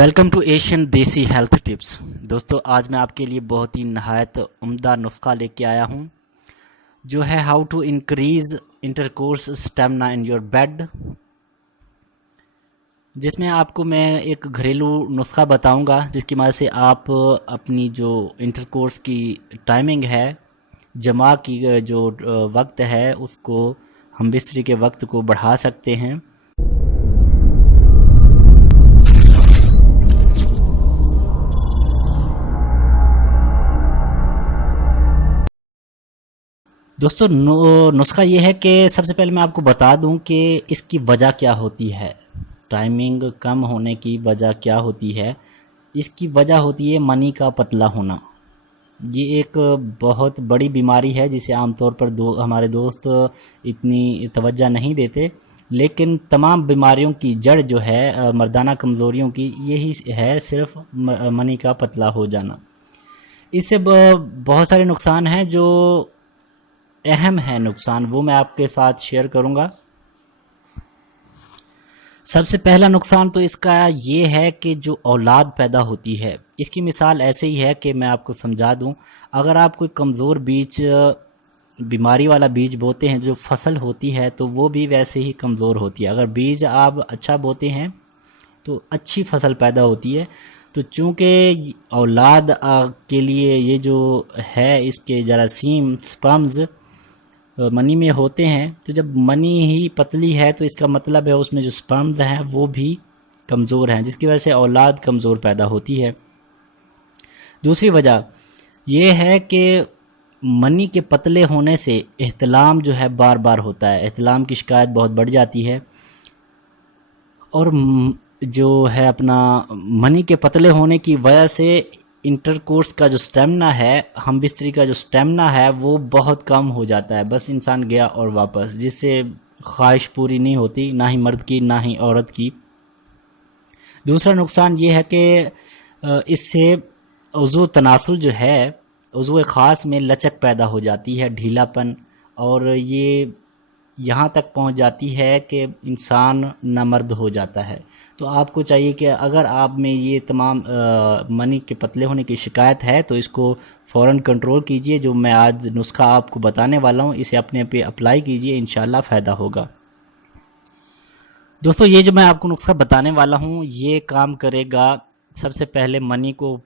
Welcome to Asian دیسی health tips. دوستو آج میں آپ کے لیے بہت ہی نہایت عمدہ نسخہ لے کے آیا ہوں جو ہے how to increase intercourse stamina in your bed, جس میں آپ کو میں ایک گھریلو نسخہ بتاؤں گا جس کی مدد سے آپ اپنی جو انٹرکورس کی ٹائمنگ ہے، جماع کی جو وقت ہے، اس کو ہم بستری کے وقت کو بڑھا سکتے ہیں۔ دوستو نسخہ یہ ہے کہ سب سے پہلے میں آپ کو بتا دوں کہ اس کی وجہ کیا ہوتی ہے، ٹائمنگ کم ہونے کی وجہ کیا ہوتی ہے۔ اس کی وجہ ہوتی ہے منی کا پتلا ہونا۔ یہ ایک بہت بڑی بیماری ہے جسے عام طور پر ہمارے دوست اتنی توجہ نہیں دیتے، لیکن تمام بیماریوں کی جڑ جو ہے مردانہ کمزوریوں کی یہی ہے، صرف منی کا پتلا ہو جانا۔ اس سے بہت سارے نقصان ہیں، جو اہم ہے نقصان وہ میں آپ کے ساتھ شیئر کروں گا۔ سب سے پہلا نقصان تو اس کا یہ ہے کہ جو اولاد پیدا ہوتی ہے، اس کی مثال ایسے ہی ہے کہ میں آپ کو سمجھا دوں۔ اگر آپ کوئی کمزور بیج، بیماری والا بیج بوتے ہیں، جو فصل ہوتی ہے تو وہ بھی ویسے ہی کمزور ہوتی ہے۔ اگر بیج آپ اچھا بوتے ہیں تو اچھی فصل پیدا ہوتی ہے۔ تو چونکہ اولاد کے لیے یہ جو ہے اس کے جراثیم سپرمز منی میں ہوتے ہیں، تو جب منی ہی پتلی ہے تو اس کا مطلب ہے اس میں جو سپرمز ہیں وہ بھی کمزور ہیں، جس کی وجہ سے اولاد کمزور پیدا ہوتی ہے۔ دوسری وجہ یہ ہے کہ منی کے پتلے ہونے سے احتلام جو ہے بار بار ہوتا ہے، احتلام کی شکایت بہت بڑھ جاتی ہے، اور جو ہے اپنا منی کے پتلے ہونے کی وجہ سے انٹرکورس کا جو سٹیمنا ہے، ہم بستری کا جو سٹیمنا ہے وہ بہت کم ہو جاتا ہے، بس انسان گیا اور واپس، جس سے خواہش پوری نہیں ہوتی، نہ ہی مرد کی نہ ہی عورت کی۔ دوسرا نقصان یہ ہے کہ اس سے عضو تناسل جو ہے، عضو خاص میں لچک پیدا ہو جاتی ہے، ڈھیلا پن، اور یہ یہاں تک پہنچ جاتی ہے کہ انسان نامرد ہو جاتا ہے۔ تو آپ کو چاہیے کہ اگر آپ میں یہ تمام منی کے پتلے ہونے کی شکایت ہے تو اس کو فوراً کنٹرول کیجئے۔ جو میں آج نسخہ آپ کو بتانے والا ہوں اسے اپنے پہ اپلائی کیجئے، انشاءاللہ فائدہ ہوگا۔ دوستو یہ جو میں آپ کو نسخہ بتانے والا ہوں یہ کام کرے گا، سب سے پہلے منی کو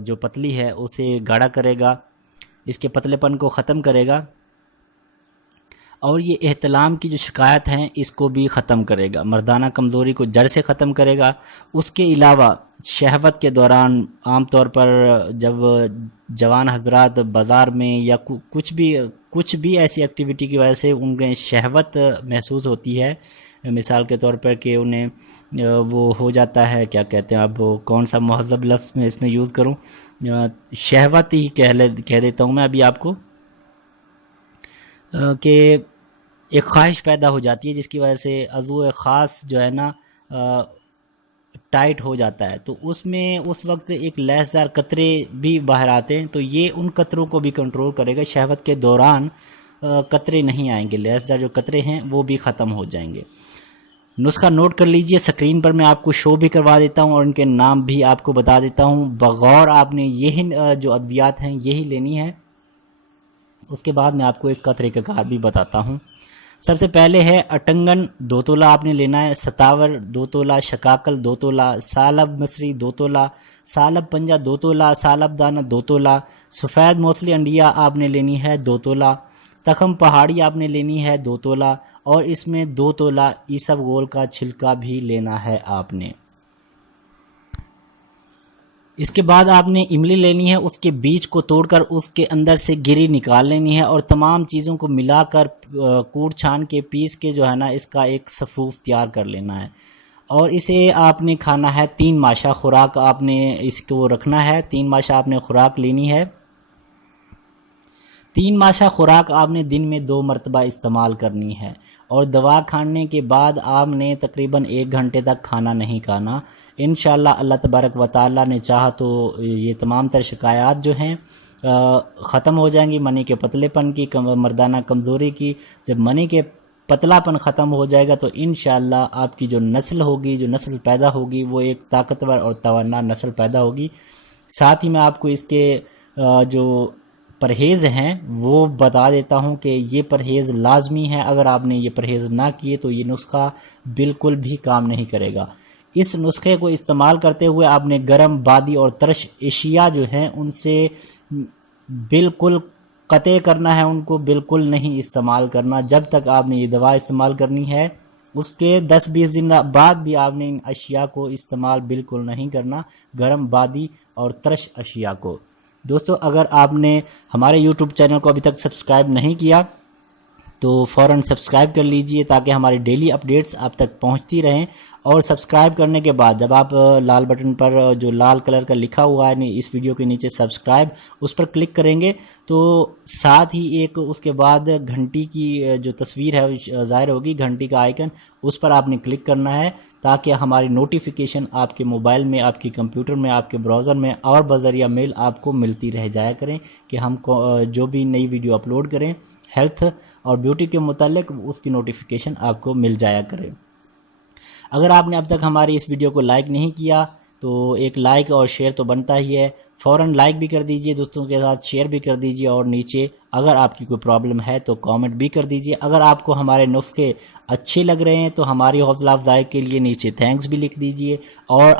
جو پتلی ہے اسے گاڑھا کرے گا، اس کے پتلے پن کو ختم کرے گا، اور یہ احتلام کی جو شکایت ہیں اس کو بھی ختم کرے گا، مردانہ کمزوری کو جڑ سے ختم کرے گا۔ اس کے علاوہ شہوت کے دوران عام طور پر جب جوان حضرات بازار میں یا کچھ بھی ایسی ایکٹیویٹی کی وجہ سے ان میں شہوت محسوس ہوتی ہے، مثال کے طور پر کہ انہیں وہ ہو جاتا ہے، کیا کہتے ہیں، اب کون سا مہذب لفظ میں اس میں یوز کروں، شہوت ہی کہہ دیتا ہوں میں ابھی آپ کو، کہ ایک خواہش پیدا ہو جاتی ہے جس کی وجہ سے عضو خاص جو ہے نا ٹائٹ ہو جاتا ہے، تو اس میں اس وقت ایک لہذار قطرے بھی باہر آتے ہیں، تو یہ ان قطروں کو بھی کنٹرول کرے گا۔ شہوت کے دوران قطرے نہیں آئیں گے، لہذار جو قطرے ہیں وہ بھی ختم ہو جائیں گے۔ نسخہ نوٹ کر لیجئے، سکرین پر میں آپ کو شو بھی کروا دیتا ہوں اور ان کے نام بھی آپ کو بتا دیتا ہوں۔ بغور آپ نے یہی جو ادویات ہیں یہی لینی ہے، اس کے بعد میں آپ کو اس کا طریقہ کار بھی بتاتا ہوں۔ سب سے پہلے ہے اٹنگن 2 تولہ آپ نے لینا ہے، ستاور 2 تولہ، شکاکل 2 تولہ، سالب مصری 2 تولہ، سالب پنجہ 2 تولہ، سالب دانہ 2 تولہ، سفید موصلی انڈیا آپ نے لینی ہے 2 تولہ، تخم پہاڑی آپ نے لینی ہے 2 تولہ، اور اس میں 2 تولہ عیسب گول کا چھلکا بھی لینا ہے آپ نے۔ اس کے بعد آپ نے املی لینی ہے، اس کے بیج کو توڑ کر اس کے اندر سے گری نکال لینی ہے، اور تمام چیزوں کو ملا کر کوٹ چھان کے پیس کے جو ہے نا اس کا ایک صفوف تیار کر لینا ہے، اور اسے آپ نے کھانا ہے 3 ماشا خوراک آپ نے اس کو رکھنا ہے، 3 ماشا آپ نے خوراک لینی ہے۔ 3 ماشا خوراک آپ نے دن میں 2 مرتبہ استعمال کرنی ہے، اور دوا کھانے کے بعد آپ نے تقریباً 1 گھنٹے تک کھانا نہیں کھانا۔ انشاءاللہ اللہ تبارک و تعالیٰ نے چاہا تو یہ تمام تر شکایات جو ہیں ختم ہو جائیں گی، منی کے پتلے پن کی، مردانہ کمزوری کی۔ جب منی کے پتلا پن ختم ہو جائے گا تو انشاءاللہ آپ کی جو نسل ہوگی، جو نسل پیدا ہوگی، وہ ایک طاقتور اور توانا نسل پیدا ہوگی۔ ساتھ ہی میں آپ کو اس کے جو پرہیز ہیں وہ بتا دیتا ہوں کہ یہ پرہیز لازمی ہے، اگر آپ نے یہ پرہیز نہ کیے تو یہ نسخہ بالکل بھی کام نہیں کرے گا۔ اس نسخے کو استعمال کرتے ہوئے آپ نے گرم، بادی اور ترش اشیاء جو ہیں ان سے بالکل قطع کرنا ہے، ان کو بالکل نہیں استعمال کرنا۔ جب تک آپ نے یہ دوا استعمال کرنی ہے اس کے 10-20 دن بعد بھی آپ نے ان اشیاء کو استعمال بالکل نہیں کرنا، گرم، بادی اور ترش اشیاء کو۔ دوستو اگر آپ نے ہمارے یوٹیوب چینل کو ابھی تک سبسکرائب نہیں کیا تو فوراً سبسکرائب کر لیجئے تاکہ ہماری ڈیلی اپڈیٹس آپ تک پہنچتی رہیں۔ اور سبسکرائب کرنے کے بعد جب آپ لال بٹن پر جو لال کلر کا لکھا ہوا ہے اس ویڈیو کے نیچے سبسکرائب، اس پر کلک کریں گے تو ساتھ ہی ایک اس کے بعد گھنٹی کی جو تصویر ہے ظاہر ہوگی، گھنٹی کا آئیکن، اس پر آپ نے کلک کرنا ہے تاکہ ہماری نوٹیفیکیشن آپ کے موبائل میں، آپ کے کمپیوٹر میں، آپ کے براؤزر میں اور بذریعہ میل آپ کو ملتی رہ جایا کریں کہ ہم جو بھی نئی ویڈیو اپلوڈ کریں ہیلتھ اور بیوٹی کے متعلق اس کی نوٹیفیکیشن آپ کو مل جایا کرے۔ اگر آپ نے اب تک ہماری اس ویڈیو کو لائک نہیں کیا تو ایک لائک اور شیئر تو بنتا ہی ہے، فوراً لائک بھی کر دیجئے، دوستوں کے ساتھ شیئر بھی کر دیجئے، اور نیچے اگر آپ کی کوئی پرابلم ہے تو کامنٹ بھی کر دیجئے۔ اگر آپ کو ہمارے نسخے اچھے لگ رہے ہیں تو ہماری حوصلہ افزائی کے لیے نیچے تھینکس بھی لکھ دیجئے، اور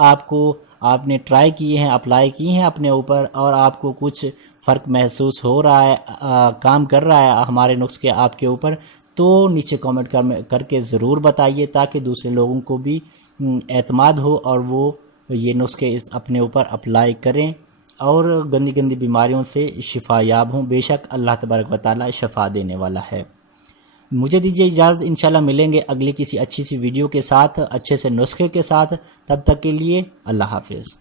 آپ نے ٹرائی کیے ہیں، اپلائی کی ہیں اپنے اوپر اور آپ کو کچھ فرق محسوس ہو رہا ہے، کام کر رہا ہے ہمارے نسخے آپ کے اوپر، تو نیچے کامنٹ کر کے ضرور بتائیے تاکہ دوسرے لوگوں کو بھی اعتماد ہو اور وہ یہ نسخے اپنے اوپر اپلائی کریں اور گندی گندی بیماریوں سے شفا یاب ہوں۔ بے شک اللہ تبارک و تعالی شفا دینے والا ہے۔ مجھے دیجیے اجازت، انشاءاللہ ملیں گے اگلی کسی اچھی سی ویڈیو کے ساتھ، اچھے سے نسخے کے ساتھ۔ تب تک کے لیے اللہ حافظ۔